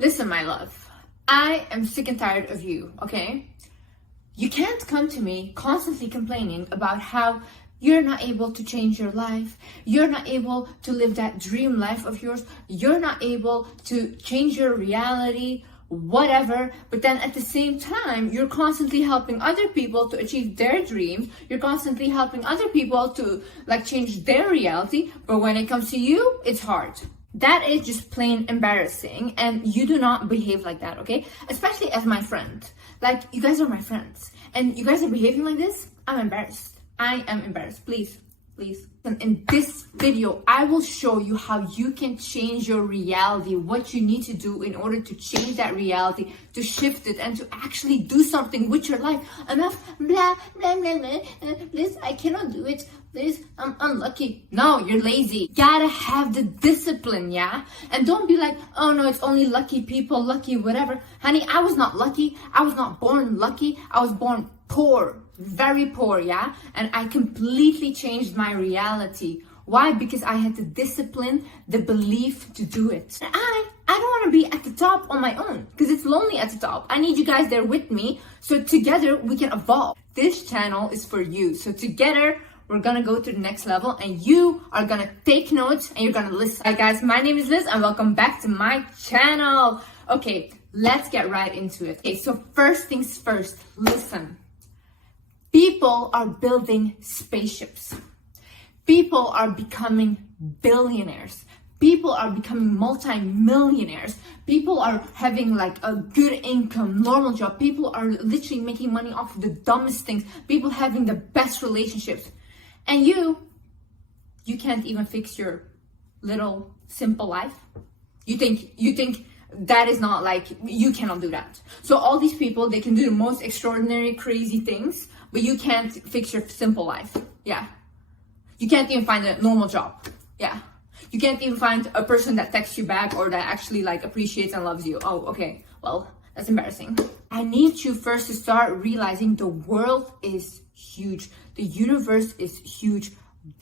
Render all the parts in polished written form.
Listen, my love, I am sick and tired of you, okay? You can't come to me constantly complaining about how you're not able to change your life, you're not able to live that dream life of yours, you're not able to change your reality, whatever, but then at the same time, you're constantly helping other people to achieve their dreams, you're constantly helping other people to change their reality, but when it comes to you, it's hard. That is just plain embarrassing, and you do not behave like that, okay? Especially as my friend. You guys are my friends, and you guys are behaving like this. I'm embarrassed. I am embarrassed. Please. And in this video, I will show you how you can change your reality, what you need to do in order to change that reality, to shift it, and to actually do something with your life. Enough, blah, blah, blah, blah. Liz, I cannot do it. Liz, I'm unlucky. No, you're lazy. Gotta have the discipline, yeah? And don't be like, oh no, it's only lucky people, lucky whatever. Honey, I was not lucky. I was not born lucky. I was born poor. Very poor, yeah? And I completely changed my reality. Why? Because I had the discipline, the belief to do it. And I don't want to be at the top on my own, because it's lonely at the top. I need you guys there with me, so together we can evolve. This channel is for you. So together, we're gonna go to the next level, and you are gonna take notes and you're gonna listen. Hi guys, my name is Liz and welcome back to my channel. Okay, let's get right into it. Okay, so first things first, listen. People are building spaceships. People are becoming billionaires. People are becoming multi-millionaires. People are having a good income, normal job. People are literally making money off of the dumbest things. People having the best relationships. And you can't even fix your little simple life. You think that is not you cannot do that. So all these people, they can do the most extraordinary, crazy things, but you can't fix your simple life. Yeah. You can't even find a normal job. Yeah. You can't even find a person that texts you back or that actually appreciates and loves you. Oh, okay. Well, that's embarrassing. I need you first to start realizing the world is huge. The universe is huge.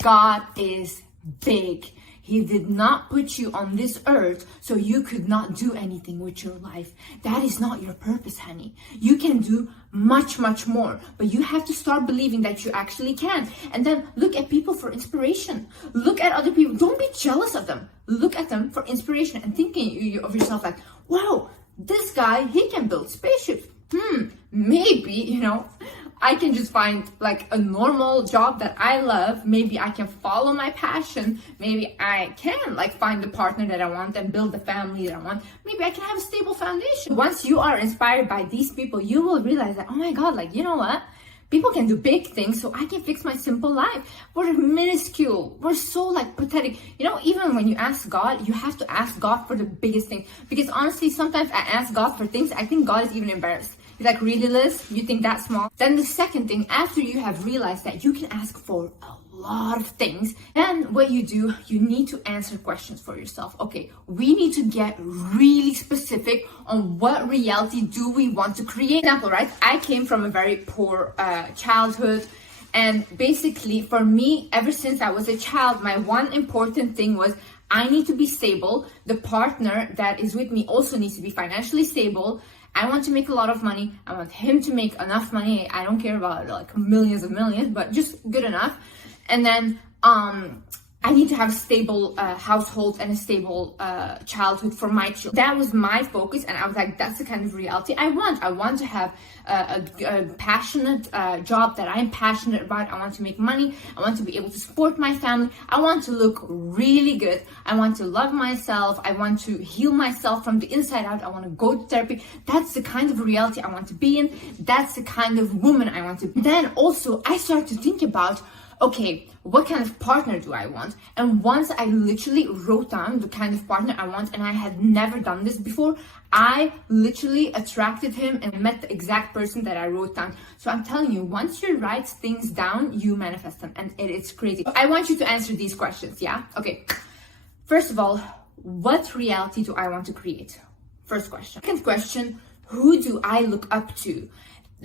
God is big. He did not put you on this earth so you could not do anything with your life. That is not your purpose, honey. You can do much, much more, but you have to start believing that you actually can. And then look at people for inspiration. Look at other people. Don't be jealous of them. Look at them for inspiration and thinking of yourself wow, this guy, he can build spaceships. Maybe, I can just find a normal job that I love. Maybe I can follow my passion. Maybe I can find the partner that I want and build the family that I want. Maybe I can have a stable foundation. Once you are inspired by these people, you will realize that, oh my God, you know what? People can do big things, so I can fix my simple life. We're minuscule. We're so pathetic. Even when you ask God, you have to ask God for the biggest thing. Because honestly, sometimes I ask God for things, I think God is even embarrassed. He's like, really, Liz? You think that small? Then the second thing, after you have realized that you can ask for a lot of things, then what you do, you need to answer questions for yourself. Okay, we need to get really specific on what reality do we want to create. For example, right? I came from a very poor childhood. And basically, for me, ever since I was a child, my one important thing was I need to be stable. The partner that is with me also needs to be financially stable. I want to make a lot of money. I want him to make enough money. I don't care about millions of millions, but just good enough. And then I need to have a stable household and a stable childhood for my children. That was my focus, and I was like, that's the kind of reality I want. I want to have a passionate job that I'm passionate about. I want to make money. I want to be able to support my family. I want to look really good. I want to love myself. I want to heal myself from the inside out. I want to go to therapy. That's the kind of reality I want to be in. That's the kind of woman I want to be. Then also, I started to think about, okay, what kind of partner do I want? And once I literally wrote down the kind of partner I want, and I had never done this before, I literally attracted him and met the exact person that I wrote down. So I'm telling you, once you write things down, you manifest them, and it's crazy. So I want you to answer these questions, yeah? Okay. First of all, what reality do I want to create? First question. Second question, who do I look up to?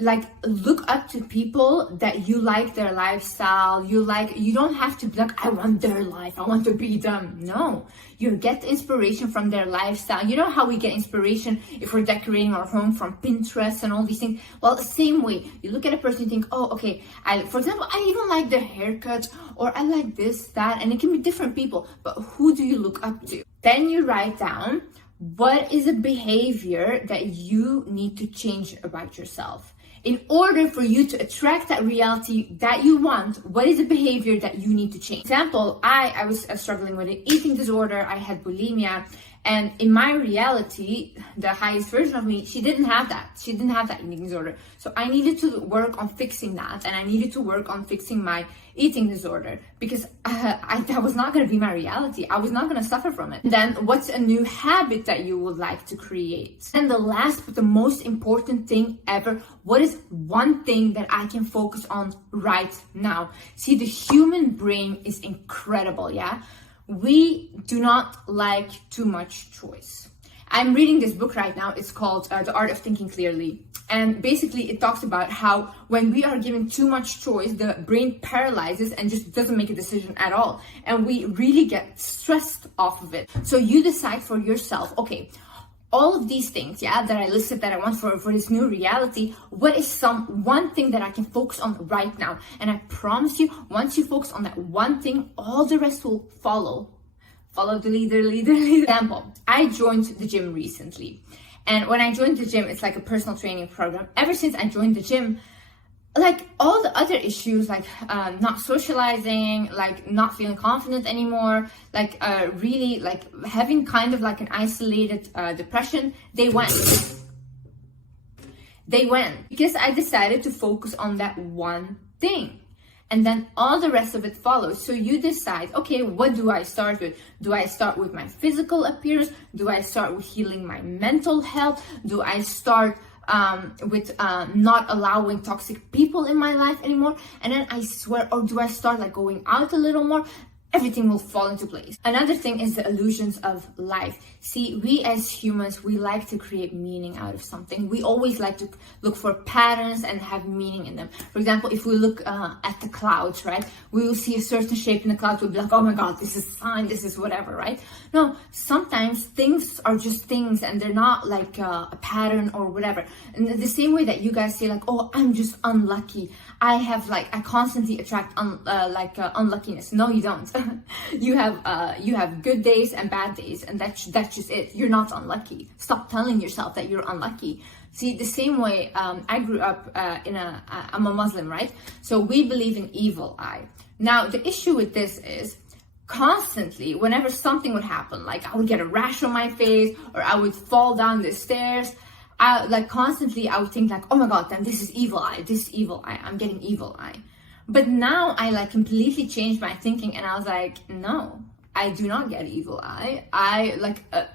like look up to people that you like their lifestyle. You don't have to be like, I want their life, I want to be them. No, you get inspiration from their lifestyle. You know how we get inspiration if we're decorating our home from Pinterest and all these things? Well, the same way, you look at a person and think, oh, okay, for example, I even like their haircut, or I like this, that, and it can be different people, but who do you look up to? Then you write down, what is a behavior that you need to change about yourself? In order for you to attract that reality that you want, what is a behavior that you need to change? For example, I was struggling with an eating disorder. I had bulimia. And in my reality, the highest version of me, she didn't have that. She didn't have that eating disorder. So I needed to work on fixing that. And I needed to work on fixing my eating disorder, because that was not going to be my reality. I was not going to suffer from it. Then what's a new habit that you would like to create? And the last but the most important thing ever, what is one thing that I can focus on right now? See, the human brain is incredible, yeah? We do not like too much choice. I'm reading this book right now. It's called The Art of Thinking Clearly. And basically it talks about how when we are given too much choice, the brain paralyzes and just doesn't make a decision at all. And we really get stressed off of it. So you decide for yourself, okay, all of these things, yeah, that I listed that I want for this new reality, what is one thing that I can focus on right now? And I promise you, once you focus on that one thing, all the rest will follow. Follow the leader. Example, I joined the gym recently. And when I joined the gym, it's like a personal training program. Ever since I joined the gym, like all the other issues, like not socializing, like not feeling confident anymore, like really like having kind of like an isolated depression, they went because I decided to focus on that one thing. And then all the rest of it follows. So you decide, okay, what do I start with? Do I start with my physical appearance? Do I start with healing my mental health? Do I start with not allowing toxic people in my life anymore? And then I swear, or do I start like going out a little more? Everything will fall into place. Another thing is the illusions of life. See, we as humans, we like to create meaning out of something. We always like to look for patterns and have meaning in them. For example, if we look at the clouds, right? We will see a certain shape in the clouds. We'll be like, oh my God, this is a sign, this is whatever, right? No, sometimes things are just things and they're not like a pattern or whatever. And the same way that you guys say like, oh, I'm just unlucky. I constantly attract unluckiness. No, you don't. you have good days and bad days, and that's just it. You're not unlucky. Stop telling yourself that you're unlucky. See, the same way I grew up I'm a Muslim, right? So we believe in evil eye. Now the issue with this is constantly, whenever something would happen, like I would get a rash on my face or I would fall down the stairs, I would think like, oh my God, then this is evil eye, I'm getting evil eye. But now I like completely changed my thinking and I was like, no, I do not get evil eye.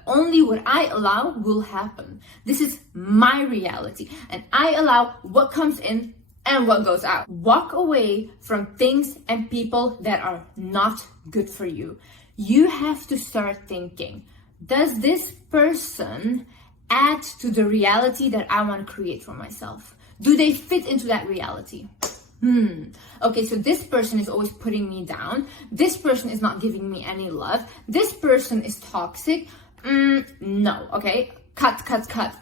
Only what I allow will happen. This is my reality and I allow what comes in and what goes out. Walk away from things and people that are not good for you. You have to start thinking, does this person add to the reality that I want to create for myself? Do they fit into that reality? Okay, so this person is always putting me down. This person is not giving me any love. This person is toxic. No, okay? Cut.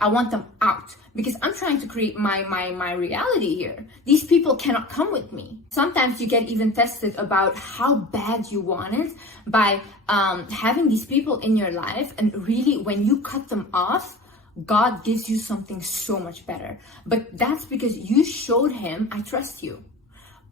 I want them out because I'm trying to create my reality here. These people cannot come with me. Sometimes you get even tested about how bad you want it by having these people in your life, and really when you cut them off, God gives you something so much better. But that's because you showed him, I trust you.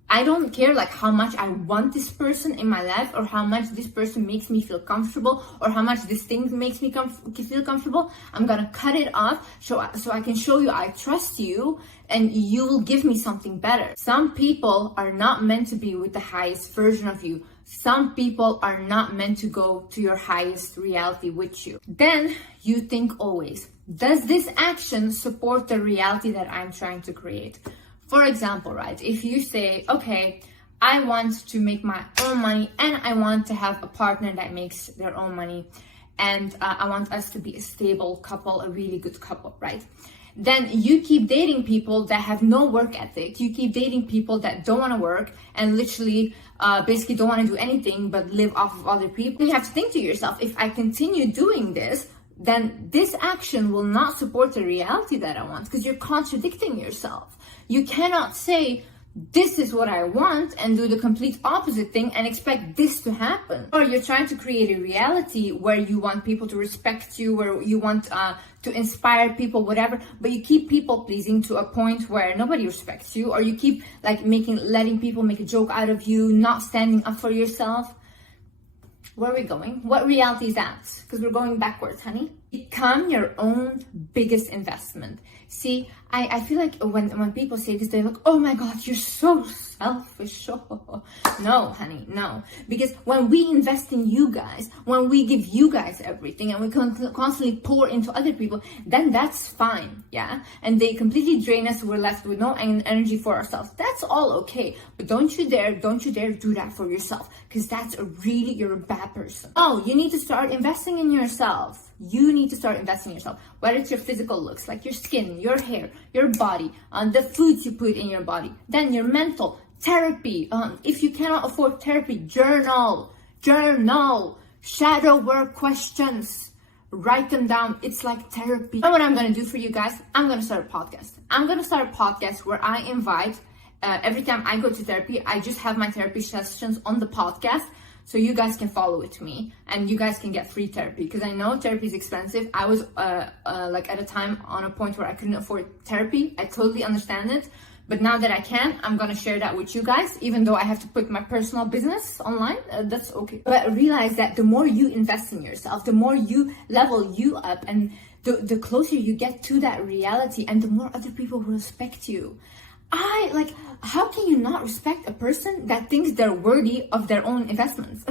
I don't care like how much I want this person in my life or how much this person makes me feel comfortable or how much this thing makes me feel comfortable. I'm gonna cut it off so I can show you I trust you and you will give me something better. Some people are not meant to be with the highest version of you. Some people are not meant to go to your highest reality with you. Then you think always, does this action support the reality that I'm trying to create? For example, right, if you say, okay, I want to make my own money and I want to have a partner that makes their own money and I want us to be a stable couple, a really good couple, right? then you keep dating people that have no work ethic. You keep dating people that don't want to work and literally basically don't want to do anything but live off of other people. You have to think to yourself, if I continue doing this, then this action will not support the reality that I want, because you're contradicting yourself. You cannot say, this is what I want, and do the complete opposite thing and expect this to happen. Or you're trying to create a reality where you want people to respect you, where you want to inspire people, whatever, but you keep people pleasing to a point where nobody respects you, or you keep like letting people make a joke out of you, not standing up for yourself. Where are we going? What reality is that? Because we're going backwards, honey. Become your own biggest investment. See, I feel like when people say this, they're like, oh my God, you're so selfish. No, honey, no. Because when we invest in you guys, when we give you guys everything and we constantly pour into other people, then that's fine, yeah? And they completely drain us, we're left with no energy for ourselves. That's all okay. But don't you dare do that for yourself, because that's you're a bad person. Oh, you need to start investing in yourself. You need to start investing in yourself, whether it's your physical looks, like your skin, your hair, your body, the foods you put in your body, then your mental, therapy. If you cannot afford therapy, journal, shadow work questions, write them down. It's like therapy. You know what I'm going to do for you guys? I'm going to start a podcast. I'm going to start a podcast where I invite, every time I go to therapy, I just have my therapy sessions on the podcast. So you guys can follow it to me and you guys can get free therapy, because I know therapy is expensive. I was like at a time on a point where I couldn't afford therapy. I totally understand it. But now that I can, I'm going to share that with you guys, even though I have to put my personal business online. That's okay. But realize that the more you invest in yourself, the more you level you up, and the closer you get to that reality, and the more other people will respect you. How can you not respect a person that thinks they're worthy of their own investments?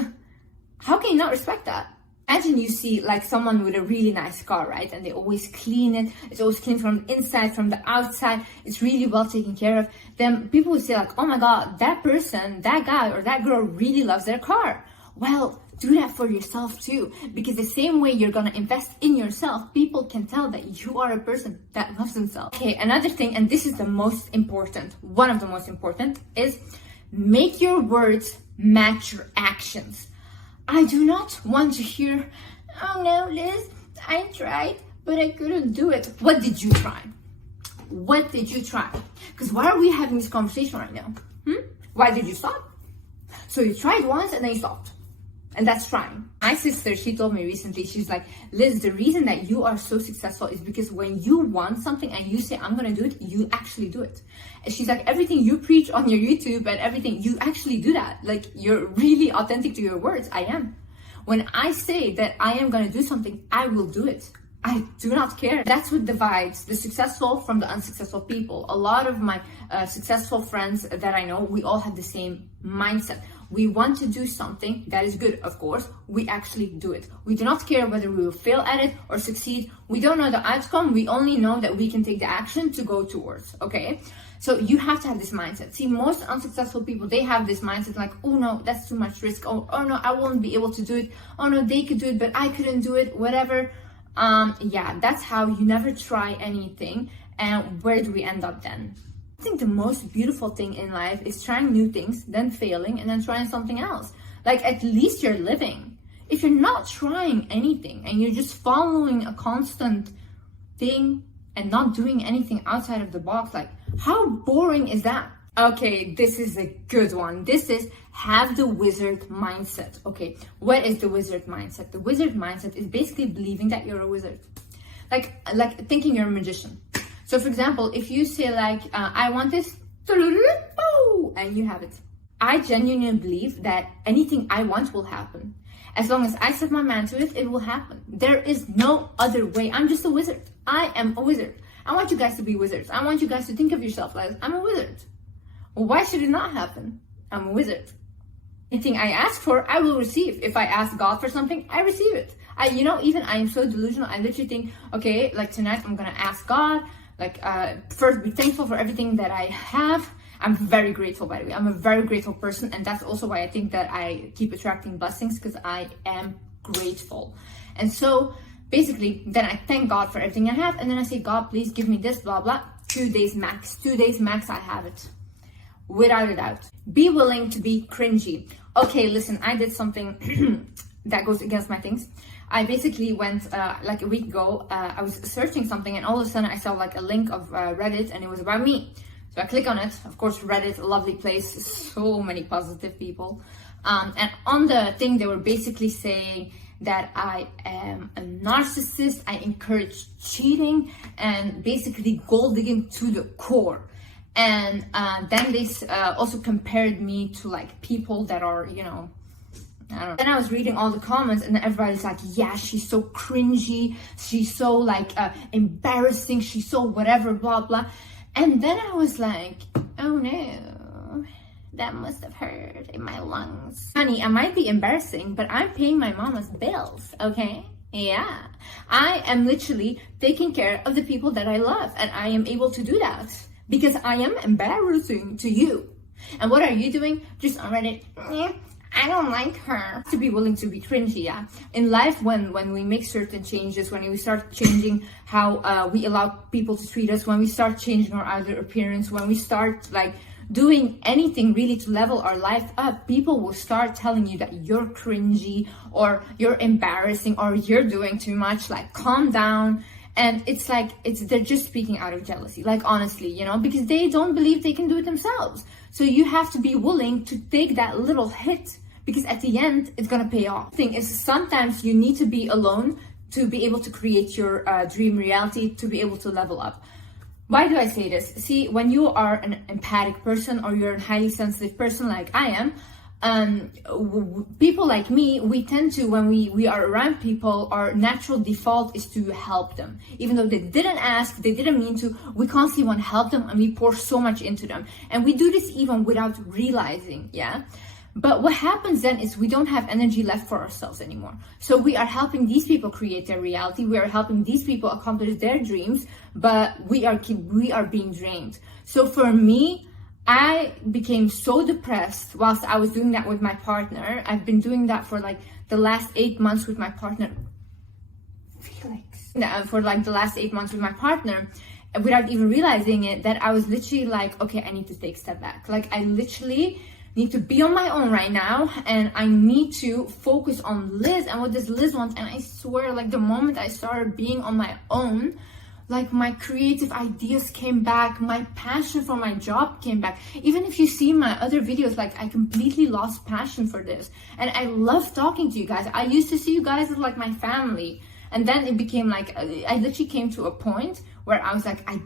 How can you not respect that? Imagine you see like someone with a really nice car, right? And they always clean it. It's always clean from the inside, from the outside. It's really well taken care of. Then people would say like, oh my God, that person, that guy or that girl really loves their car. Well, do that for yourself too, because the same way you're gonna invest in yourself, people can tell that you are a person that loves themselves. Okay, another thing, and this is the most important, one of the most important, is make your words match your actions. I do not want to hear, oh no, Liz, I tried, but I couldn't do it. What did you try? What did you try? Because why are we having this conversation right now? Why did you stop? So you tried once and then you stopped. And that's trying. My sister, she told me recently, she's like, Liz, the reason that you are so successful is because when you want something and you say, I'm gonna do it, you actually do it. And she's like, everything you preach on your YouTube and everything, you actually do that. Like, you're really authentic to your words. I am. When I say that I am gonna do something, I will do it. I do not care. That's what divides the successful from the unsuccessful people. A lot of my successful friends that I know, we all have the same mindset. We want to do something that is good, of course. We actually do it. We do not care whether we will fail at it or succeed. We don't know the outcome. We only know that we can take the action to go towards, okay? So you have to have this mindset. See, most unsuccessful people, they have this mindset like, oh no, that's too much risk. Oh no, I won't be able to do it. Oh no, they could do it, but I couldn't do it, whatever. Yeah, that's how you never try anything. And where do we end up then? I think the most beautiful thing in life is trying new things, then failing, and then trying something else. Like, at least you're living. If you're not trying anything and you're just following a constant thing and not doing anything outside of the box, like, how boring is that? Okay, this is a good one. This is have the wizard mindset. Okay, what is the wizard mindset? The wizard mindset is basically believing that you're a wizard. Like thinking you're a magician. So for example, if you say like, I want this, and you have it. I genuinely believe that anything I want will happen. As long as I set my mind to it, it will happen. There is no other way. I'm just a wizard. I am a wizard. I want you guys to be wizards. I want you guys to think of yourself like, I'm a wizard. Well, why should it not happen? I'm a wizard. Anything I ask for, I will receive. If I ask God for something, I receive it. I am so delusional. I literally think, okay, like tonight I'm gonna ask God, first be thankful for everything that I have. I'm very grateful, by the way. I'm a very grateful person, and that's also why I think that I keep attracting blessings, because I am grateful. And so basically, then I thank God for everything I have, and then I say, God, please give me this, blah, blah. 2 days max. 2 days max, I have it. Without a doubt. Be willing to be cringy. Okay, listen, I did something that goes against my things. I basically went like a week ago, I was searching something, and all of a sudden I saw like a link of Reddit, and it was about me. So I click on it. Of course, Reddit, a lovely place, so many positive people. And on the thing, they were basically saying that I am a narcissist, I encourage cheating, and basically gold digging to the core. And then they also compared me to like people that are, you know, I don't know. Then I was reading all the comments, and everybody's like, yeah, she's so cringy, she's so like embarrassing, she's so whatever, blah, blah. And then I was like, oh no, that must have hurt in my lungs. Honey, I might be embarrassing, but I'm paying my mama's bills, okay? Yeah. I am literally taking care of the people that I love, and I am able to do that because I am embarrassing to you. And what are you doing? Just on Reddit, I don't like her. To be willing to be cringy, yeah. In life, when we make certain changes, when we start changing how we allow people to treat us, when we start changing our outer appearance, when we start like doing anything really to level our life up, people will start telling you that you're cringy or you're embarrassing or you're doing too much, like calm down. And it's like, they're just speaking out of jealousy, like honestly, you know, because they don't believe they can do it themselves. So you have to be willing to take that little hit, because at the end, it's gonna pay off. The thing is, sometimes you need to be alone to be able to create your dream reality, to be able to level up. Why do I say this? See, when you are an empathic person or you're a highly sensitive person like I am, people like me, we tend to, when we are around people, our natural default is to help them. Even though they didn't ask, they didn't mean to, we constantly want to help them, and we pour so much into them. And we do this even without realizing, yeah? But what happens then is we don't have energy left for ourselves anymore. So we are helping these people create their reality. We are helping these people accomplish their dreams, but we are being drained. So for me, I became so depressed whilst I was doing that with my partner. I've been doing that for like the last 8 months with my partner. Felix. For like the last 8 months with my partner, without even realizing it, that I was literally like, okay, I need to take a step back. Like I literally need to be on my own right now, and I need to focus on Liz and what does Liz want. And I swear, like the moment I started being on my own, like my creative ideas came back, my passion for my job came back. Even if you see my other videos, like I completely lost passion for this, and I love talking to you guys. I used to see you guys as like my family, and then it became like, I literally came to a point where I was like, I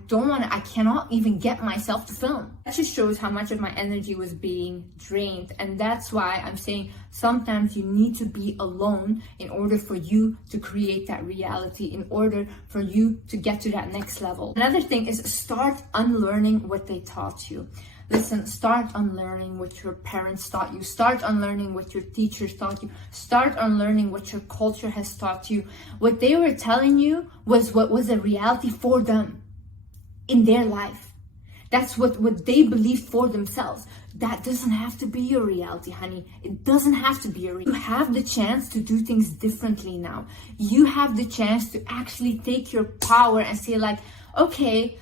cannot even get myself to film. That just shows how much of my energy was being drained. And that's why I'm saying sometimes you need to be alone in order for you to create that reality, in order for you to get to that next level. Another thing is start unlearning what they taught you. Listen, start unlearning what your parents taught you. Start unlearning what your teachers taught you. Start unlearning what your culture has taught you. What they were telling you was what was a reality for them in their life. That's what they believed for themselves. That doesn't have to be your reality, honey. It doesn't have to be your reality. You have the chance to do things differently now. You have the chance to actually take your power and say like, okay,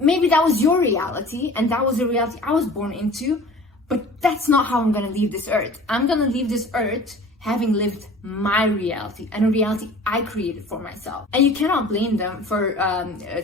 maybe that was your reality and that was the reality I was born into, but that's not how I'm gonna leave this earth. I'm gonna leave this earth having lived my reality, and a reality I created for myself. And you cannot blame them for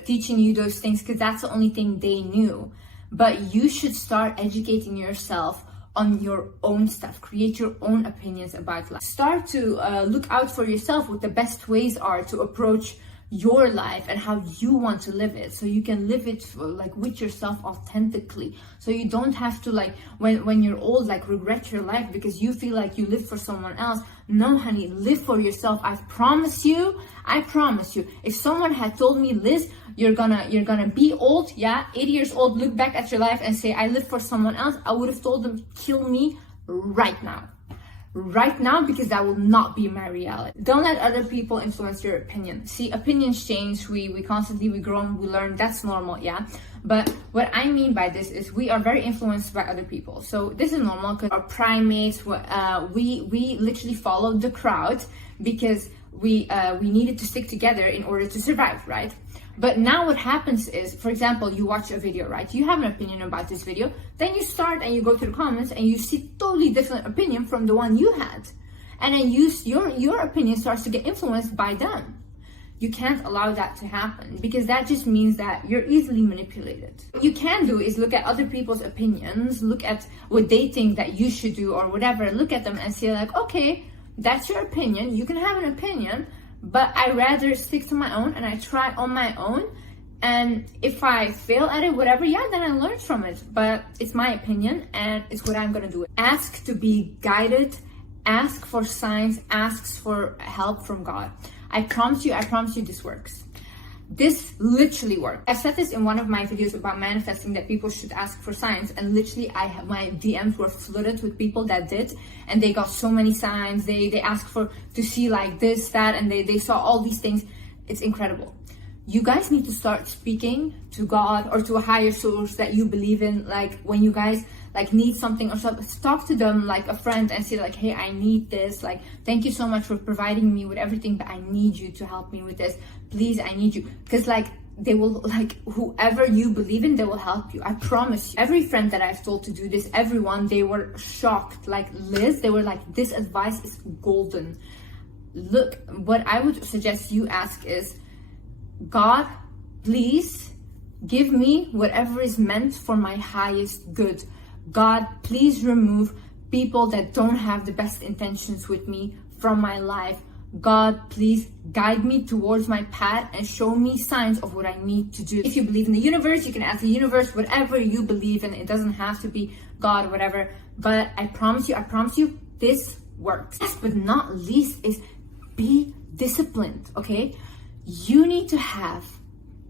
teaching you those things, because that's the only thing they knew. But you should start educating yourself on your own stuff. Create your own opinions about life. Start to look out for yourself what the best ways are to approach your life and how you want to live it, so you can live it like with yourself authentically, so you don't have to like when you're old like regret your life because you feel like you live for someone else. No, honey, live for yourself. I promise you, if someone had told me, Liz, you're gonna be old, 80 years old, look back at your life and say I live for someone else, I would have told them, kill me right now, because that will not be my reality. Don't let other people influence your opinion. See, opinions change. We constantly, we grow and we learn. That's normal, yeah? But what I mean by this is we are very influenced by other people. So this is normal because our primates, we literally follow the crowd because we needed to stick together in order to survive, right? But now what happens is, for example, you watch a video, right? You have an opinion about this video, then you start and you go to the comments and you see totally different opinion from the one you had. And then your opinion starts to get influenced by them. You can't allow that to happen, because that just means that you're easily manipulated. What you can do is look at other people's opinions, look at what they think that you should do or whatever, look at them and say like, okay, that's your opinion, you can have an opinion, but I rather stick to my own and I try on my own. And if I fail at it, whatever, yeah, then I learn from it. But it's my opinion and it's what I'm gonna do. Ask to be guided, ask for signs, ask for help from God. I promise you this works. This literally works. I said this in one of my videos about manifesting, that people should ask for signs, and literally my DMs were flooded with people that did, and they got so many signs. They asked to see like this, that, and they saw all these things. It's incredible. You guys need to start speaking to God or to a higher source that you believe in. Like when you guys like need something or something, talk to them like a friend and say like, hey, I need this. Like, thank you so much for providing me with everything, but I need you to help me with this. Please, I need you. Because like they will, like whoever you believe in, they will help you. I promise you. Every friend that I've told to do this, everyone, they were shocked. Like Liz, they were like, this advice is golden. Look, what I would suggest you ask is, God, please give me whatever is meant for my highest good. God, please remove people that don't have the best intentions with me from my life. God, please guide me towards my path and show me signs of what I need to do. If you believe in the universe, you can ask the universe whatever you believe in. It doesn't have to be God or whatever. But I promise you, this works. Last but not least is be disciplined, okay? You need to have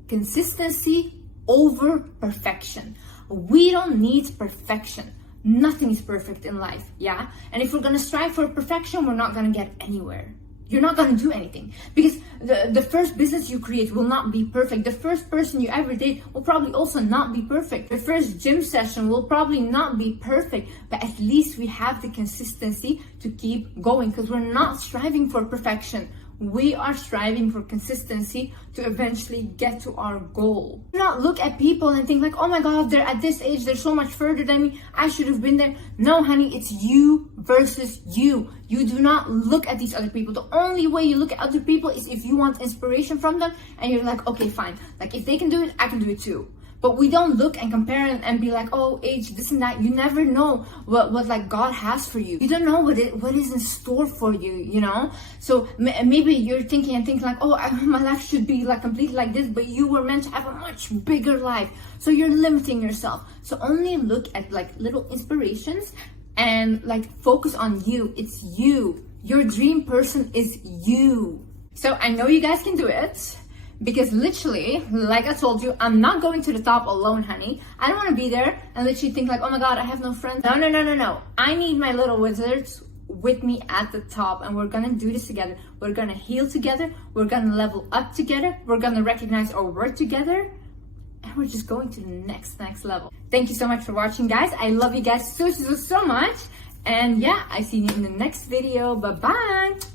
consistency over perfection. We don't need perfection. Nothing is perfect in life, yeah? And if we're gonna strive for perfection, we're not gonna get anywhere. You're not gonna do anything, because the first business you create will not be perfect. The first person you ever date will probably also not be perfect. The first gym session will probably not be perfect, but at least we have the consistency to keep going, because we're not striving for perfection. We are striving for consistency to eventually get to our goal. Do not look at people and think like, oh my God, they're at this age, they're so much further than me, I should have been there. No, honey, it's you versus you. You do not look at these other people. The only way you look at other people is if you want inspiration from them and you're like, okay, fine. Like if they can do it, I can do it too. But we don't look and compare and be like, oh, age, this and that. You never know what like God has for you. You don't know what is in store for you, you know? So maybe you're thinking like, oh, my life should be like completely like this, but you were meant to have a much bigger life. So you're limiting yourself. So only look at like little inspirations and like focus on you. It's you. Your dream person is you. So I know you guys can do it. Because literally, like I told you, I'm not going to the top alone, honey. I don't want to be there and literally think like, oh my God, I have no friends. No. I need my little wizards with me at the top, and we're gonna do this together. We're gonna heal together. We're gonna level up together. We're gonna recognize our worth together. And we're just going to the next level. Thank you so much for watching, guys. I love you guys so much. And yeah, I see you in the next video. Bye-bye.